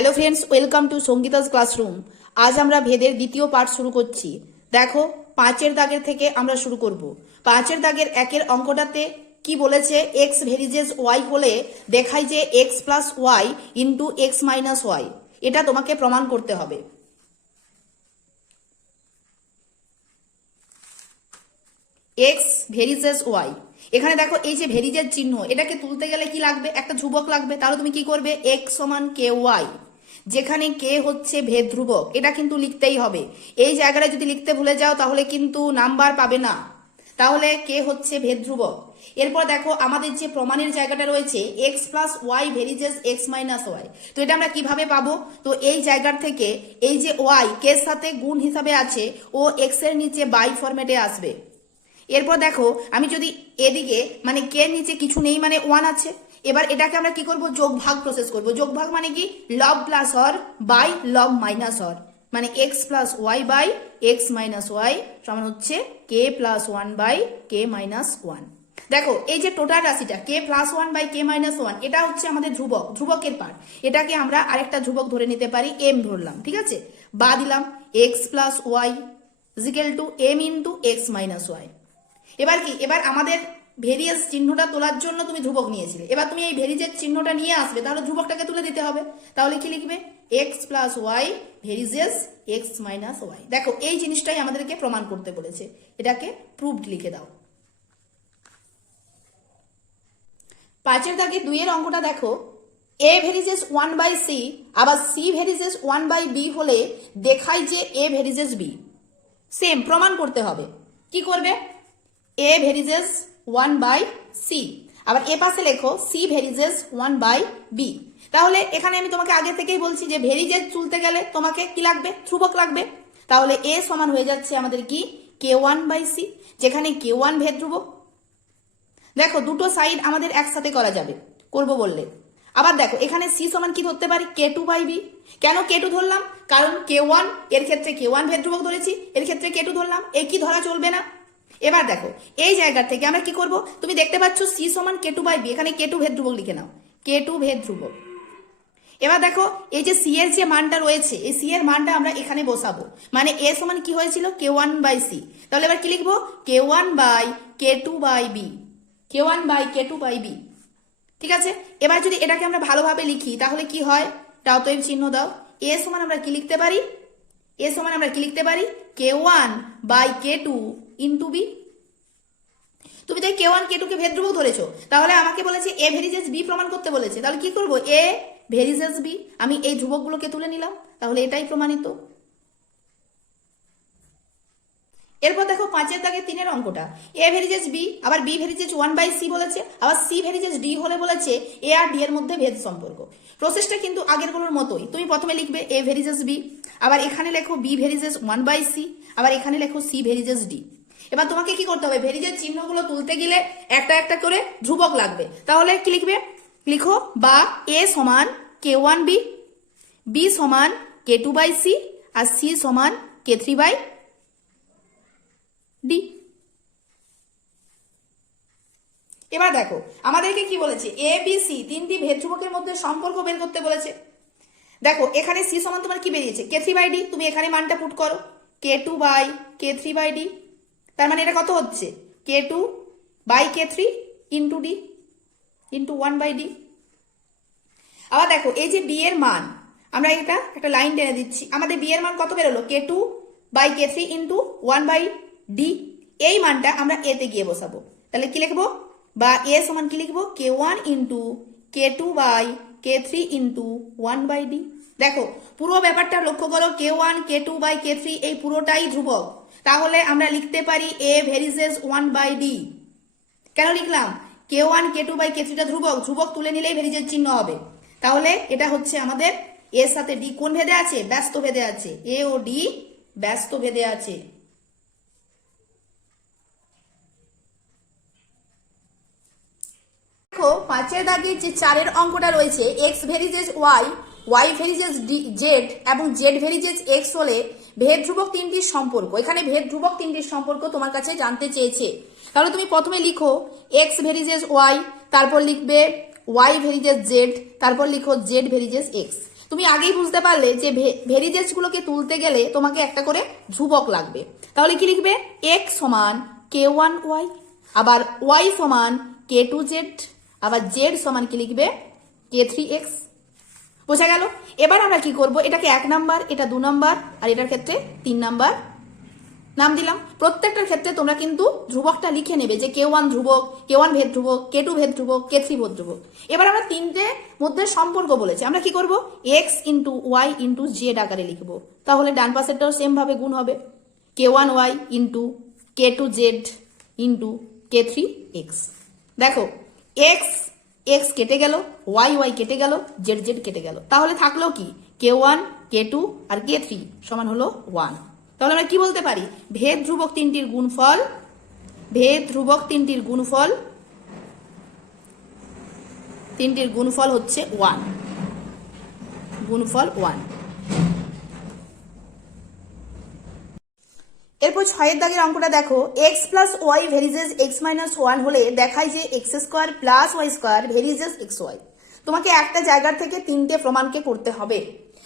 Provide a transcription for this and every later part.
Hello friends, welcome to Sangeeta's classroom. আজ আমরা ভেদের দ্বিতীয় পাঠ শুরু করছি। দেখো, 5-এর দাগের থেকে আমরা শুরু করব। 5-এর দাগের 1-এর অঙ্কটাতে কি বলেছে? এক্স ভেরিজেস ওয়াই হলে দেখায় যে x plus y into x minus Y. এটা তোমাকে প্রমাণ করতে হবে। এক্স ভেরিজেস ওয়াই, এখানে দেখো এই যে ভেরিজের চিহ্ন, এটাকে তুলতে গেলে কি লাগবে? একটা ধ্রুবক লাগবে। তাহলে তুমি কি করবে? এক্স সমান কে ওয়াই, যেখানে কে হচ্ছে ভেদ ধ্রুবক, এটা কিন্তু লিখতেই হবে। এই জায়গাটা যদি লিখতে ভুলে যাও তাহলে কিন্তু নাম্বার পাবে না। তাহলে কে হচ্ছে ভেদ ধ্রুবক। এরপর দেখো আমাদের যে প্রমাণের জায়গাটা রয়েছে X plus Y varies X minus Y, তো এটা আমরা কিভাবে পাবো? তো এই জায়গার থেকে এই যে ওয়াই কে সাথে গুণ হিসাবে আছে, ও এক্স এর নিচে বাই ফরম্যাটে আসবে। এরপর দেখো আমি যদি এদিকে মানে কে নিচে কিছু নেই, মানে ওয়ান আছে, এবার এটাকে আমরা কি করব? যোগ ভাগ প্রসেস করব। যোগ ভাগ মানে কি? লব প্লাস হর বাই লব মাইনাস হর, মানে X plus Y by x minus Y সমান হচ্ছে K plus one by K minus one. দেখো এই যে টোটাল রাশিটা K plus one by K minus one, এটা হচ্ছে আমাদের ধ্রুবক, ধ্রুবকের পার্ট। এটাকে আমরা আরেকটা ধ্রুবক ধরে নিতে পারি, এম ধরলাম, ঠিক আছে? বা দিলাম x plus y is equal to m into x minus y. এবার কি? এবার আমাদের ভেরিয়েস চিহ্নটা তোলার জন্য তুমি ধ্রুবক নিয়েছিলে, এবার তুমি এই ভেরিজের চিহ্নটা নিয়ে আসবে, তাহলে ধ্রুবকটাকে তুলে দিতে হবে। তাহলে কি লিখবে? X plus Y varies X minus Y. দেখো এই জিনিসটাই আমাদেরকে প্রমাণ করতে বলেছে, এটাকে প্রুভড লিখে দাও। 5-এর দাগে 2-এর অঙ্কটা দেখো, এ ভেরিজেস ওয়ান বাই সি আবার সি ভেরিজেস ওয়ান বাই বি হলে দেখায় যে এ ভেরিজেস বি। সেম প্রমাণ করতে হবে। কি করবে? এ ভেরিজেস ওয়ান বাই সি, আবার এ পাশে লেখো সি ভেরিজেস ওয়ান বাই বি। তাহলে এখানে আমি তোমাকে আগে থেকেই বলছি যে ভেরিজেস তুলতে গেলে তোমাকে কি লাগবে? ধ্রুবক লাগবে। তাহলে এ সমান হয়ে যাচ্ছে আমাদের কি? কে ওয়ান বাই সি, যেখানে কে ওয়ান ভেদ ধ্রুবক। দেখো দুটো সাইড আমাদের একসাথে করা যাবে, করব বললে। আবার দেখো এখানে সি সমান কি ধরতে পারি? কে টু বাই বি। কেন কে টু ধরলাম? কারণ কে ওয়ান এর ক্ষেত্রে কে ওয়ান ভেদ ধ্রুবক ধরেছি, এর ক্ষেত্রে কে টু ধরলাম, এ কি ধরা চলবে না। এবার দেখো এই জায়গা থেকে আমরা কি করব? তুমি দেখতে পাচ্ছ সি সমান কে টু বাই বি, এখানে কে টু ভেদ ধ্রুবক লিখে নাও, কে টু ভেদ ধ্রুবক। এবার দেখো এই যে সি এর যে মানটা রয়েছে, এই সি এর মানটা আমরা এখানে বসাবো, মানে এ সমান কি হয়েছিল? K one by C. তাহলে এবার কি লিখবো? K one by K two by B, K one by K two by B. ঠিক আছে? এবার যদি এটাকে আমরা ভালোভাবে লিখি তাহলে কি হয়? অতএব চিহ্ন দাও। এ সমান আমরা কি লিখতে পারি? এ সমান আমরা কি লিখতে পারি? K one by K two into B. তুমি তো কে ওয়ান কে টু কে ভেদ ধ্রুবক ধরেছো, তাহলে আমাকে বলেছে এ ভেরিজেস বি প্রমাণ করতে বলেছে। তাহলে কি করবো? এ ভেরিজেস বি, আমি এই ধ্রুবকগুলোকে তুলে নিলাম, তাহলে এটাই প্রমাণিত। এরপর দেখো 5-এর দাগে 3-এর অঙ্কটা, এ ভেরিজেস বি আবার বি ভেরিজেস ওয়ান বাই সি বলেছে, আবার সি ভেরিজেস ডি হলে বলেছে এ আর ডি এর মধ্যে ভেদ সম্পর্ক। প্রসেসটা কিন্তু আগেরগুলোর মতোই। তুমি প্রথমে লিখবে এ ভেরিজেস বি, আবার এখানে লেখো বি ভেরিজেস ওয়ান বাই সি, আবার এখানে লেখো সি ভেরিজেস ডি। এবার তোমাকে কি করতে হবে? ভেরিজের চিহ্নগুলো তুলতে গেলে একটা একটা করে ধ্রুবক লাগবে। তাহলে কি লিখবে? লিখো বা এ সমান কে ওয়ান বি, বি সমান কে টু বাই সি, আর সি সমান কে থ্রি বাই ডি। এবার দেখো আমাদেরকে কি বলেছে? এ বি সি তিনটি ভেদ ধ্রুবকের মধ্যে সম্পর্ক বের করতে বলেছে। দেখো এখানে সি সমান তোমার কি বেরিয়েছে? K three by D. তুমি এখানে মানটা পুট করো, K two by K three by D. তার মানে এটা কত হচ্ছে? K two by K three into D into one by D. আবার দেখো এই যে বি এর মান, আমরা এটা একটা লাইন টেনে দিচ্ছি, আমাদের বি এর মান কত বেরোলো? K two by K three into one by D. এই মানটা আমরা এতে গিয়ে বসাবো। তাহলে কি লিখবো? বা এ সমান কি লিখবো? K one into K two by K three into one by D. দেখো পুরো ব্যাপারটা লক্ষ্য করো, K one K two by K three এই পুরোটাই ধ্রুবক। তাহলে আমরা লিখতে পারি A varies one by D. কেন লিখলাম? K one K two by K থ্রিটা ধ্রুবক, ধ্রুবক তুলে নিলেই ভেরিজের চিহ্ন হবে। তাহলে এটা হচ্ছে আমাদের এর সাথে ডি কোন ভেদে আছে? ব্যস্ত ভেদে আছে। এ ও ডি ব্যস্ত ভেদে আছে। দেখো 5-এর দাগে যে 4-এর অঙ্কটা রয়েছে, এক্স ভেরিজেস ওয়াই, ওয়াই ভেরিজেস জেড এবং জেড ভেরিজেস এক্স হলে ভেদ ধ্রুবক তিনটির সম্পর্ক। এখানে ভেদ ধ্রুবক তিনটির সম্পর্ক তোমার কাছে জানতে চেয়েছে। তাহলে তুমি প্রথমে লিখো এক্স ভেরিজেস ওয়াই, তারপর লিখবে ওয়াই ভেরিজেস জেড, তারপর লিখো জেড ভেরিজেস এক্স। তুমি আগেই বুঝতে পারলে যে ভেরিজেসগুলোকে তুলতে গেলে তোমাকে একটা করে ধ্রুবক লাগবে। তাহলে কি লিখবে? এক্স সমান k1y, আবার ওয়াই সমান k2z, আবার জেড সমান কি লিখবে? k3x। বোঝা গেল? এবার আমরা কি করব, এটাকে 1 নাম্বার, এটা 2 নাম্বার, আর এটার ক্ষেত্রে 3 নাম্বার নাম দিলাম। প্রত্যেকটার ক্ষেত্রে তোমরা কিন্তু ধ্রুবকটা লিখে নেবে যে k1 ধ্রুবক, k1 ভেদ ধ্রুবক, k2 ভেদ ধ্রুবক, k3 ভেদ ধ্রুবক। এবার আমরা তিনটে মধ্যে সম্পর্ক বলেছি, আমরা কি করব? x into y into z আকারে লিখবো। তাহলে ডান পাশেরটাও সেম ভাবে গুণ হবে, k1y into k2z into k3x। দেখো x x কেটে গেল, y y কেটে গেল, z z কেটে গেল, তাহলে থাকলো কি? k1 k2 আর k3 সমান হলো 1। তাহলে আমরা কি বলতে পারি? ভেদ ধ্রুবক তিনটির গুণফল, ভেদ ধ্রুবক তিনটির গুণফল হচ্ছে 1, গুণফল 1। এরপর 6 দাগের অঙ্কটা দেখো, x plus Y varies x minus 1 হলে দেখায় যে x square plus Y square varies X Y. তোমাকে একটা জায়গার থেকে তিনটে প্রমাণকে করতে হবে।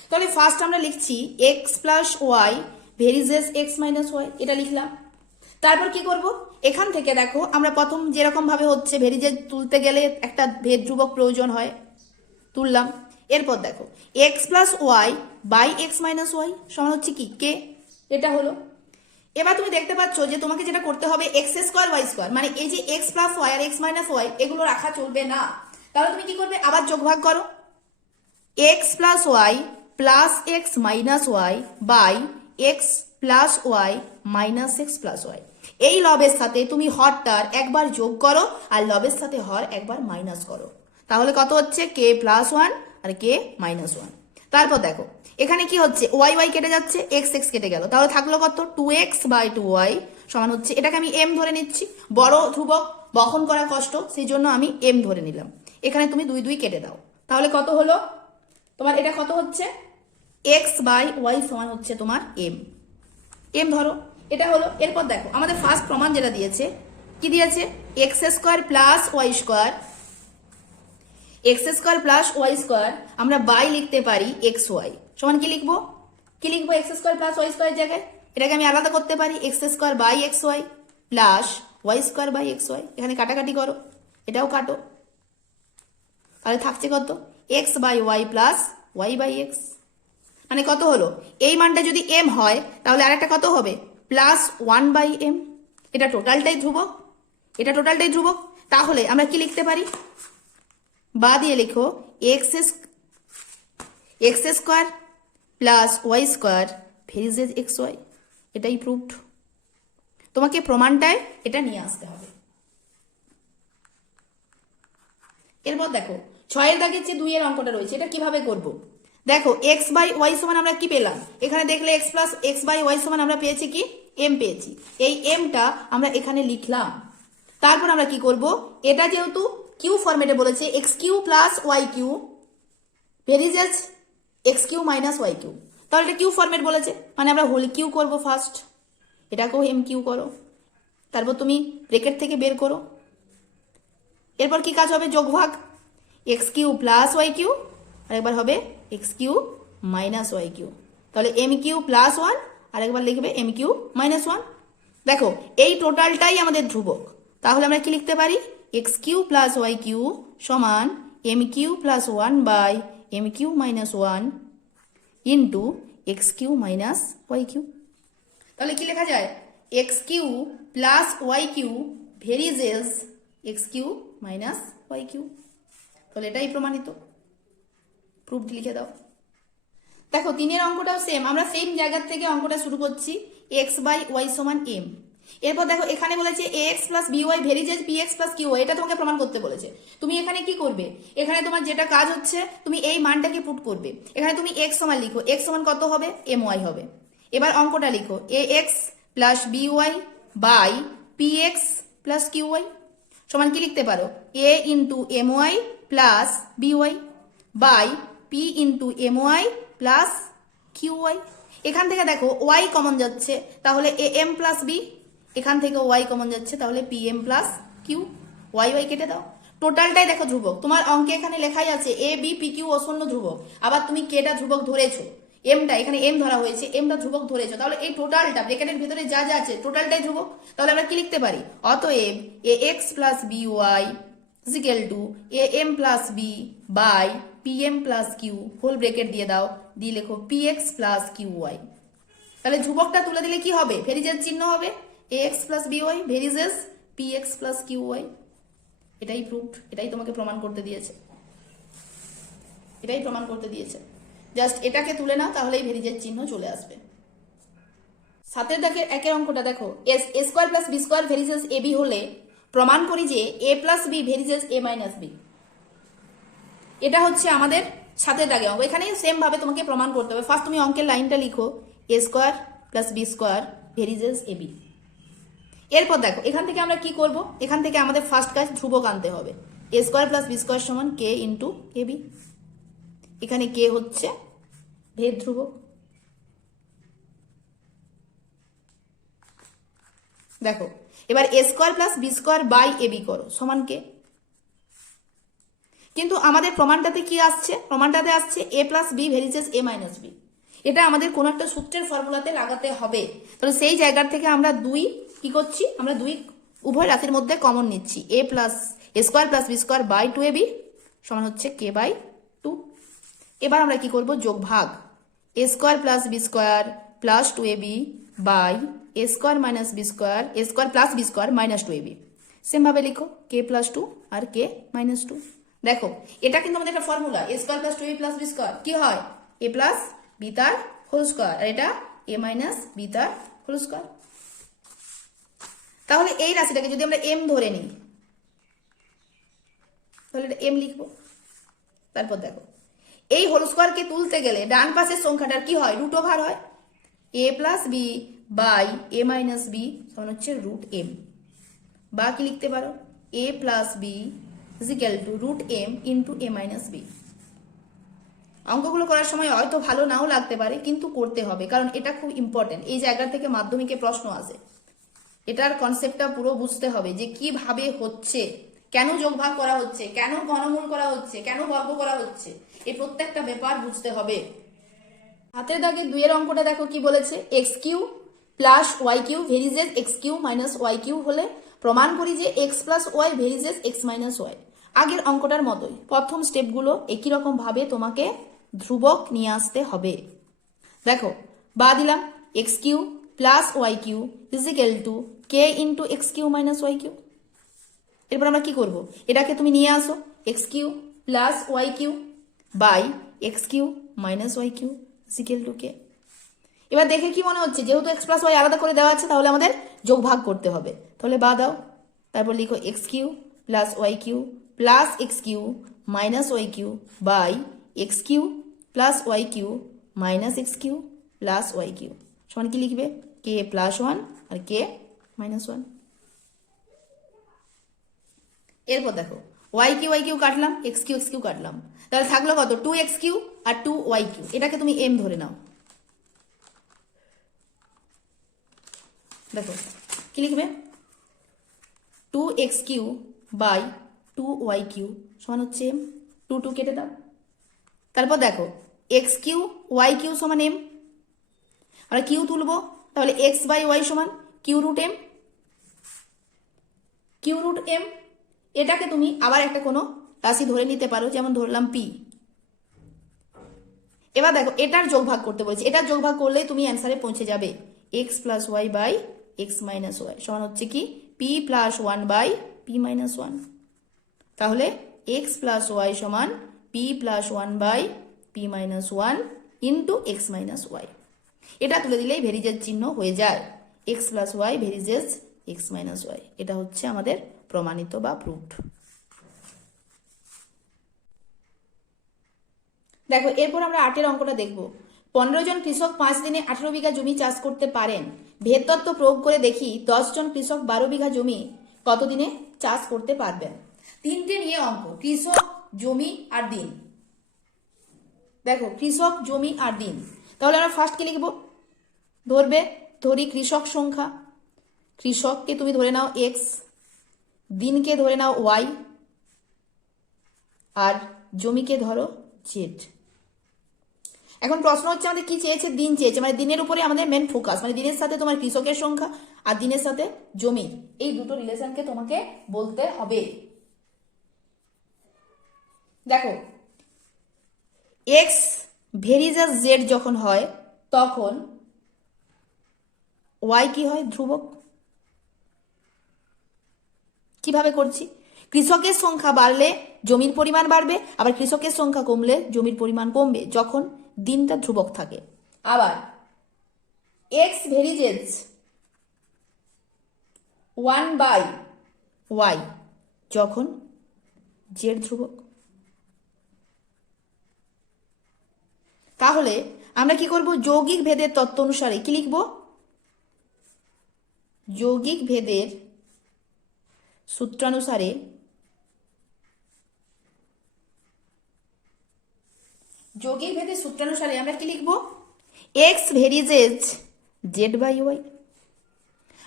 তাহলে ফার্স্ট আমরা লিখছি x plus Y varies x minus Y, এটা লিখলাম। তারপর কি করব? এখান থেকে দেখো আমরা প্রথম যেরকম ভাবে হচ্ছে ভেরিজেস তুলতে গেলে একটা ভেদ ধ্রুবক প্রয়োজন হয়, তুললাম। এরপর দেখো x plus Y by x minus Y সমান হচ্ছে কি? কে, এটা হলো। এবার তুমি দেখতে পাচ্ছ যে তোমাকে যেটা করতে হবে এক্স স্কোয়ার ওয়াই স্কোয়ার, মানে এই যে এক্স প্লাস ওয়াই আর এক্স মাইনাস ওয়াই এগুলো রাখা চলবে না। তাহলে তুমি কি করবে? আবার যোগ ভাগ করো, x plus y plus x minus y by x plus y minus x plus y. এই লবের সাথে তুমি হরটার একবার যোগ করো আর লবের সাথে হর একবার মাইনাস করো, তাহলে কত হচ্ছে? কে প্লাস 1 আর কে মাইনাস 1। তারপর দেখো এখানে কি হচ্ছে? ওয়াই ওয়াই কেটে যাচ্ছে, এক্স এক্স কেটে গেল, তাহলে থাকলো কত? 2x বাই 2y সমান হচ্ছে, এটাকে আমি এম ধরে নিচ্ছি, বড় ধ্রুবক বহন করা কষ্ট, সেই জন্য আমি এম ধরে নিলাম। এখানে তুমি 2 2 কেটে দাও, তাহলে কত হলো তোমার? এটা কত হচ্ছে? x বাই ওয়াই সমান হচ্ছে তোমার এম, এম ধরো, এটা হলো। এরপর দেখো আমাদের ফার্স্ট প্রমাণ যেটা দিয়েছে, কি দিয়েছে? X square plus Y square, x square plus Y square আমরা বাই লিখতে পারি এক্স ওয়াই সমান কি লিখবো? কি লিখবো? X square plus Y square জায়গায় এটাকে আমি আলাদা করতে পারি, x square by x y plus Y square by x y. এখানে কাটাকাটি করো, এটাও কাটো, তাহলে থাকছে কত? X by y plus Y by x, মানে কত হলো? এই মানটা যদি এম হয় তাহলে আরেকটা কত হবে? Plus 1 by m. এটা টোটালটাই ধ্রুবক, এটা টোটালটাই ধ্রুবক। তাহলে আমরা কি লিখতে পারি? বা দিয়ে লিখো X square plus Y square varies X Y, এটাই প্রুভড। তোমাকে প্রমাণটায় এটা নিয়ে আসতে হবে। এরপর দেখো 6 দাগের যে 2 এর অঙ্কটা রয়েছে, এটা কিভাবে করব? দেখো এক্স বাই ওয়াই সমান আমরা কি পেলাম? এখানে দেখলে x plus x by Y সমান আমরা পেয়েছি কি? এম পেয়েছি। এই এমটা আমরা এখানে লিখলাম। তারপর আমরা কি করব? এটা যেহেতু কিউ ফরম্যাটে বলেছে X Q plus Y cube varies X Q minus Y cube, তাহলে এটা কিউ ফরম্যাট বলেছে, মানে আমরা হোল কিউ করব ফার্স্ট, এটাকেও এম কিউ করো, তারপর তুমি ব্রেকেট থেকে বের করো। এরপর কি কাজ হবে? যোগ ভাগ, X Q plus Y cube আর একবার হবে X Q minus Y cube, তাহলে এম কিউ প্লাস 1 আর একবার লিখবে এম কিউ মাইনাস 1। দেখো এই টোটালটাই আমাদের ধ্রুবক, তাহলে আমরা কি লিখতে পারি? X Q plus Y Q সমান M cube plus 1 by M cube minus 1 into X Q minus Y cube. তাহলে কি লেখা যায়? X Q plus Y cube varies X Q minus Y cube, তাহলে এটাই প্রমাণিত, প্রুফড লিখে দাও। দেখো 3 এর অঙ্কটাও সেম, আমরা সেম জায়গার থেকে অঙ্কটা শুরু করছি, এক্স বাই ওয়াই সমান এম। এরপর দেখো এখানে বলেছে X plus B Y varies B X plus Q Y, এটা তোমাকে প্রমাণ করতে বলেছে। তুমি এখানে কি করবে? এখানে তোমার যেটা কাজ হচ্ছে তুমি এই মানটাকে পুট করবে। এখানে তুমি এক্স সমান লিখো, এক্স সমান কত হবে? এম ওয়াই হবে। এবার অঙ্কটা লিখো A X plus B Y by P X plus Q Y সমান কি লিখতে পারো? A into M Y plus B Y by P into M Y plus Q Y. এখান থেকে দেখো ওয়াই কমন যাচ্ছে, তাহলে এ এম প্লাস বি, এখান থেকে ওয়াই কমন যাচ্ছে, তাহলে p M plus Q, y y কেটে দাও। টোটালটাই দেখো ধ্রুবক। তোমার অঙ্কে এখানে লেখাই আছে এ বি পি কিউ অশূন্য ধ্রুবক, আবার তুমি কেটা ধ্রুবক ধরেছো, এমটা এখানে এম ধরা হয়েছে, এমটা ধ্রুবক ধরেছো, তাহলে এই টোটালটা ব্র্যাকেটের ভিতরে যা যা আছে টোটালটাই ধ্রুবক। তাহলে আমরা কি লিখতে পারি, অতএব A X plus B Y is equal to A M plus B by P M plus Q whole bracket দিয়ে দাও, দিয়ে লেখো P X plus Q Y. তাহলে ধ্রুবকটা তুলে দিলে কি হবে, ভেরিজেস চিহ্ন হবে, A X plus B Y varies P X plus Q Y. এটাই প্রুফ, এটাই তোমাকে প্রমাণ করতে দিয়েছে, এটাই প্রমাণ করতে দিয়েছে। জাস্ট এটাকে তুলে নাও, তাহলেই ভেরিজের চিহ্ন চলে আসবে। 7 দাগের একের অঙ্কটা দেখো, এ square plus B square ভেরিজেস A B হলে প্রমাণ করি যে এ প্লাস বি ভেরিজেস এ মাইনাস বি। এটা হচ্ছে আমাদের 7 দাগের অঙ্ক। এখানে সেম ভাবে তোমাকে প্রমাণ করতে হবে। ফার্স্ট তুমি অঙ্কের লাইনটা লিখো, এ square plus B square ভেরিজেস A B. এরপর দেখো এখান থেকে আমরা কি করব, এখান থেকে আমাদের ফার্স্ট কাজ ধ্রুবক আনতে হবে। এ স্কোয়ার প্লাস বি স্কোয়ার সমান কে ইন্টু এ বি। এখানে কে হচ্ছে ভেদ ধ্রুবক। দেখো এবার A square plus B square by A B করো সমান কে। কিন্তু আমাদের প্রমাণটাতে কি আসছে, প্রমাণটাতে আসছে এ প্লাস বি ভেরিজেস এ মাইনাস বি। এটা আমাদের কোন একটা সূত্রের ফর্মুলাতে লাগাতে হবে। তাহলে সেই জায়গা থেকে আমরা দুই কি করছি, আমরা দুই উভয় রাশির মধ্যে কমন নিচ্ছি, A plus A square plus B square by two A B সমান হচ্ছে কে বাই টু। এবার আমরা কি করব, যোগ ভাগ, A square plus B square plus two A B by A square minus B square, A square plus B square minus two A B. Same ভাবে লিখো কে প্লাস টু আর কে মাইনাস টু। দেখো এটা কিন্তু আমাদের একটা formula, A square plus two A plus B square কি হয়, এ প্লাস বি তার হোল স্কোয়ার, আর এটা এ মাইনাস বি তার হোল স্কোয়ার। তাহলে এই রাশিটাকে যদি আমরা এম ধরে নিই, তাহলে এটা এম লিখবো। তারপর দেখো এই হোল স্কোয়ারকে তুলতে গেলে ডান পাশের সংখ্যাটার কি হয়, রুট ওভার হয়। A plus B by A minus B সমান হচ্ছে রুট এম, বা কি লিখতে পারো A plus B is equal to root M into A minus B. অঙ্কগুলো করার সময় হয়তো ভালো নাও লাগতে পারে, কিন্তু করতে হবে, কারণ এটা খুব ইম্পর্টেন্ট। এই জায়গা থেকে মাধ্যমিকে প্রশ্ন আসে, এটার কনসেপ্টটা পুরো বুঝতে হবে যে কিভাবে হচ্ছে, কেন যোগভাগ করা হচ্ছে, কেন ঘনমূল করা হচ্ছে, কেন বর্গ করা হচ্ছে, এই প্রত্যেকটা ব্যাপার বুঝতে হবে। হাতের দাগে 2 এর অঙ্কটা দেখো কি বলেছে, X Q plus Y cube varies X Q minus Y cube হলে প্রমাণ করি যে x plus Y varies X minus Y. আগের অঙ্কটার মতোই প্রথম স্টেপগুলো একই রকম ভাবে তোমাকে ধ্রুবক নিয়ে আসতে হবে। দেখো বা দিলাম X Q plus Y cube is equal to K into X Q minus Y cube. এরপর আমরা কি করব, এটাকে তুমি নিয়ে আসো X Q plus Y Q by x Q minus Y cube is equal to K. এবার দেখে কি মনে হচ্ছে, যেহেতু এক্স প্লাস ওয়াই আলাদা করে দেওয়া আছে, তাহলে আমাদের যোগ ভাগ করতে হবে। তাহলে বা দাও, তারপর লিখো x Q plus Y q plus x Q minus Y Q by x Q plus Y q minus x Q plus Y Q সমান কি লিখবে, কে প্লাস ওয়ান আর কে মাইনাস ওয়ান। এরপর দেখো ওয়াই কিউ কাটলাম, এক্স কিউ কাটলাম, তাহলে থাকলো কত, টু এক্স কিউ আর টু ওয়াই কিউ। এটাকে তুমি এম ধরে নাও। দেখো কি লিখবে, two x q by two y Q সমান হচ্ছে এম, টু টু কেটে দাও। তারপর দেখো এক্স কিউ ওয়াই কিউ সমান এম, আমরা কিউ তুলবো, তাহলে এক্স বাই ওয়াই সমান q root m, q root m. এটাকে তুমি আবার একটা কোনো রাশি ধরে নিতে পারো, যেমন ধরলাম পি। এবার দেখো এটার যোগভাগ করতে বলেছি, এটার যোগভাগ করলে তুমি অ্যান্সারে পৌঁছে যাবে, X plus Y by x minus Y সমান হচ্ছে কি P plus one by P minus one. তাহলে এক্স প্লাস ওয়াই সমান P plus one by P minus one into x minus Y. এটা তুলে দিলেই ভেরিজেস চিহ্ন হয়ে যায়, X plus Y varies X minus Y. এটা হচ্ছে আমাদের প্রমাণিত বা প্রুভড। দেখো এরপর আমরা 8 অঙ্কটা দেখব। 15 জন কৃষক 5 দিনে 18 বিঘা জমি চাষ করতে পারেন। ভেদ তত্ত্ব প্রয়োগ করে দেখি 10 জন কৃষক 12 বিঘা জমি কত দিনে চাষ করতে পারবেন। 3টে নিয়ে অঙ্ক, কৃষক, জমি আর দিন। দেখো কৃষক, জমি আর দিন, তাহলে আমরা ফার্স্ট কি লিখবো, ধরি কৃষক সংখ্যা, কৃষককে তুমি ধরে নাও এক্স, দিনকে ধরে নাও ওয়াই, আর জমিকে ধরো জেড। এখন প্রশ্ন হচ্ছে আমাদের কি চেয়েছে, দিন চেয়েছে, মানে দিনের উপরে আমাদের মেন ফোকাস, মানে দিনের সাথে তোমার কৃষকের সংখ্যা আর দিনের সাথে জমি, এই দুটো রিলেশনকে তোমাকে বলতে হবে। দেখো এক্স ভেরিজাস জেড যখন হয় তখন ওয়াই কি হয়, ধ্রুবক। কিভাবে করছি, কৃষকের সংখ্যা বাড়লে জমির পরিমাণ বাড়বে, আবার কৃষকের সংখ্যা কমলে জমির পরিমাণ কমবে যখন দিনটা ধ্রুবক থাকে। আবার এক্স ভেরিজেস 1/y যখন জেড ধ্রুবক। তাহলে আমরা কি করব, যৌগিক ভেদের তত্ত্ব অনুসারে কি লিখব, যৌগিক ভেদের সূত্রানুসারে আমরা কি লিখব, এক্স ভেরিজেস z/y।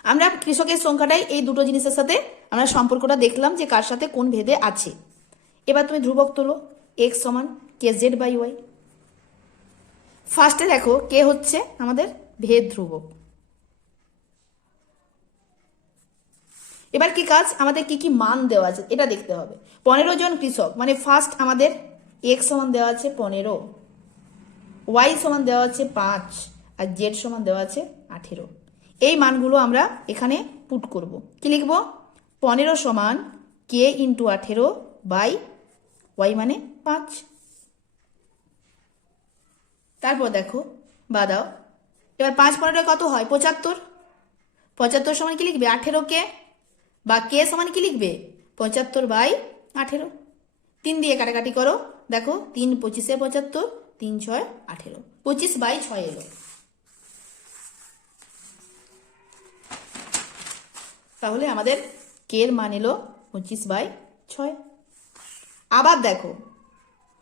আমরা কৃষকের সংখ্যাটাই এই দুটো জিনিসের সাথে আমরা সম্পর্কটা দেখলাম যে কার সাথে কোন ভেদে আছে। এবার তুমি ধ্রুবক তোলো, এক্স সমান kz/y। ফার্স্টে দেখো কে হচ্ছে আমাদের ভেদ ধ্রুবক। এবার কি কাজ, আমাদের কি কি মান দেওয়া আছে এটা দেখতে হবে। 15 জন কৃষক, মানে ফার্স্ট আমাদের এক্স সমান দেওয়া আছে 15, ওয়াই সমান দেওয়া আছে 5, আর জেড সমান দেওয়া আছে 18। এই মানগুলো আমরা এখানে পুট করব। কি লিখব, 15 সমান কে ইন্টু 18 বাই ওয়াই মানে 5। তারপর দেখো বা দাও, এবার 5 15 কত হয় 75, 75 সমান কি লিখবে 18 কে, বা কে সমান কি লিখবে 75/18। 3 দিয়ে কাটাকাটি করো, দেখো 3 25 75, 3 6 18, 25/6 এলো। তাহলে আমাদের কে এর মান এলো 25/6। আবার দেখো,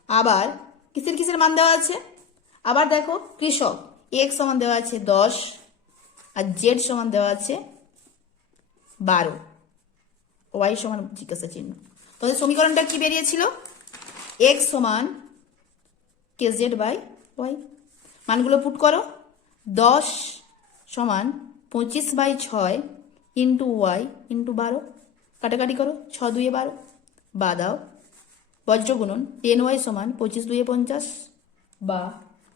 আবার কিসের মান দেওয়া আছে, আবার দেখো কৃষক এক্স সমান দেওয়া আছে 10, আর জেড সমান দেওয়া আছে 12, ওয়াই সমান জিজ্ঞাসা চিহ্ন। তাহলে সমীকরণটা কি বেরিয়েছিল, এক্স সমান kz/y। মানগুলো পুট করো, 10 সমান 25/6 ইন্টু ওয়াই ইন্টু 12, কাটাকাটি করো, 6 2 12, বা দাও বজ্রগুণন 10y সমান 25 2 50, বা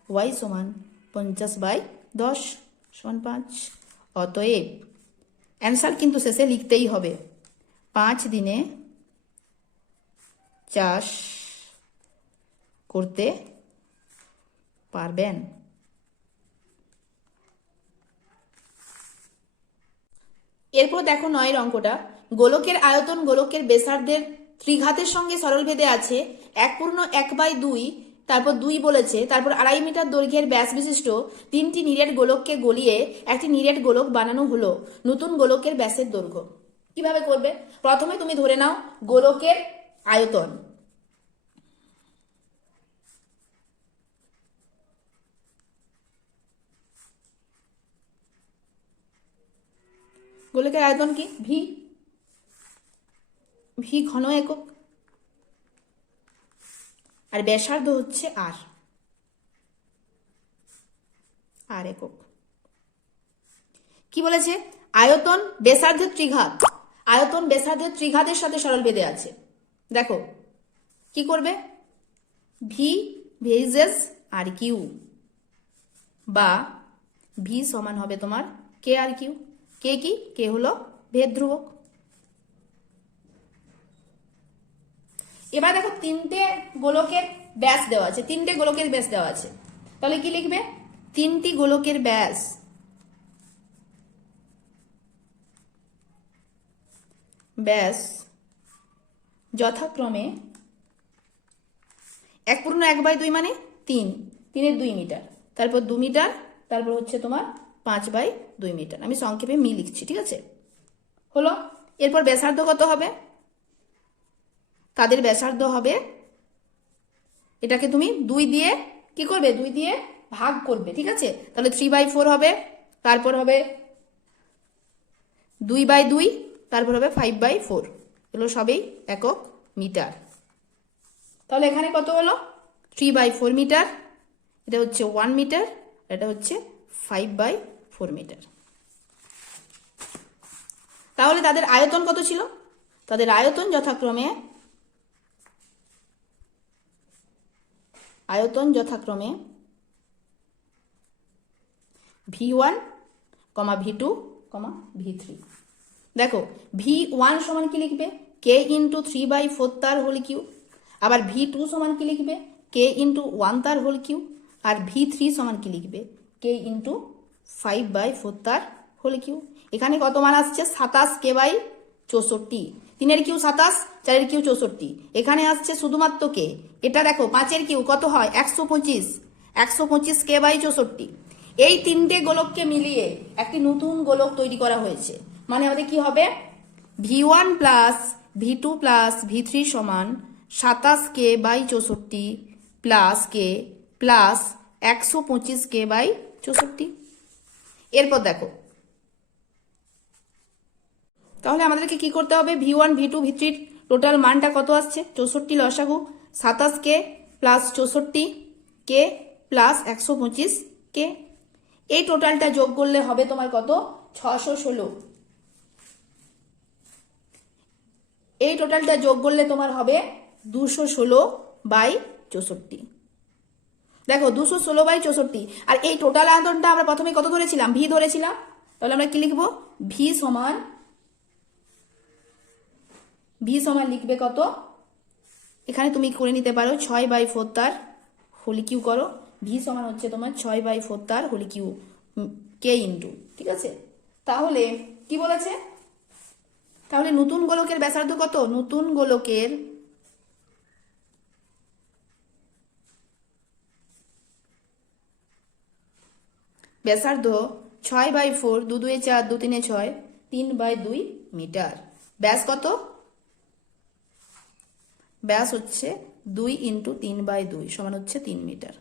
ওয়াই সমান 50/10 সমান 5। অতএব অ্যান্সার কিন্তু শেষে লিখতেই হবে, 5 দিনে চাষ করতে পারবেন। এরপর দেখো 9 অঙ্কটা, গোলকের আয়তন গোলকের ব্যাসার্ধের ত্রিঘাতের সঙ্গে সরলভেদে আছে 1/2, তারপর 2 বলেছে, তারপর 2.5 মিটার দৈর্ঘ্যের ব্যাস বিশিষ্ট 3টি নিরেট গোলককে গলিয়ে একটি নিরেট গোলক বানানো হলো, নতুন গোলকের ব্যাসের দৈর্ঘ্য। কিভাবে করবে, প্রথমে তুমি ধরে নাও গোলকের আয়তন। গোলকের আয়তন কি, ভি ঘন একক, আর ব্যাসার্ধ হচ্ছে আর একক। কি বলেছে, আয়তন ব্যাসার্ধের ত্রিঘাত, আয়তন ব্যাসার্ধের ত্রিঘাতের সাথে সরলভেদে আছে। দেখো কি করবে, ভি ভেরিজেস আর কিউ, বা ভি সমান হবে তোমার কে আর কিউ। কে কি, কে হলো ভেদ ধ্রুবক। এবার দেখো 3টে গোলকের ব্যাস দেওয়া আছে, 3টে গোলকের ব্যাস দেওয়া আছে, তাহলে কি লিখবে, 3টি গোলকের ব্যাস যথাক্রমে 1/2 মানে 3, 3 2 মিটার, তারপর 2 মিটার, তারপর হচ্ছে তোমার 5/2 মিটার। আমি সংক্ষেপে মি লিখছি, ঠিক আছে, হলো। এরপর ব্যাসার্ধ কত হবে, তাদের ব্যাসার্ধ হবে, এটাকে তুমি 2 দিয়ে কি করবে, 2 দিয়ে ভাগ করবে, ঠিক আছে, তাহলে 3/4 হবে, তারপর হবে 2/2, তারপর হবে 5/4, এগুলো সবই একক মিটার। তাহলে এখানে কত হলো 3/4 মিটার, এটা হচ্ছে 1 মিটার, এটা হচ্ছে 5/4 মিটার। তাহলে তাদের আয়তন কত ছিল? তাদের আয়তন যথাক্রমে V1, V2, V3। দেখো V1 সমান কি লিখবে? K ইন্টু 3/4 তার হোল কিউব। আবার V2 সমান কি লিখবে? K ইন্টু 1 তার হোল কিউব। আর V3 সমান কি লিখবে? K ইন্টু 5/4 তার হোল কিউব। এখানে কত মান আসছে? 27K/64। 3-এর কিউ 27, 4-এর কিউ 64। এখানে আসছে শুধুমাত্র কে। এটা দেখো 5-এর কিউ কত হয়? 125, 125K/64। এই তিনটে গোলককে মিলিয়ে একটি নতুন গোলক তৈরি করা হয়েছে। মানে আমাদের কি হবে? V1 plus V2 plus V3 সমান 27K/64 plus k plus 125K/64। এরপর দেখো, তাহলে আমাদেরকে কি করতে হবে? V1, V2, V3 টোটাল মানটা কত আসছে? 64 লসাগু 27K plus 64K plus 125K। এই টোটালটা যোগ করলে হবে তোমার কত? 616। এই টোটালটা যোগ করলে তোমার হবে 216/64। দেখো 216/64। আর এই টোটাল আয়তনটা আমরা প্রথমে কত ধরেছিলাম? ভি ধরেছিলাম। তাহলে আমরা কি লিখবো? ভি সমান লিখবে কত? এখানে তুমি করে নিতে পারো 6/4 তার হোল কিউ করো। ভি সমান হচ্ছে তোমার 6/4 তার হোল কিউ কে ইন্টু, ঠিক আছে? তাহলে কি বলেছে? তাহলে নতুন গোলকের ব্যাসার্ধ কত? নতুন গোলকের ব্যাসার্ধ 6/4, 2 2 4, 2 3 6, 3/2 মিটার। ব্যাস কত? ব্যাস হচ্ছে 2 × 3/2 সমান হচ্ছে 3 মিটার।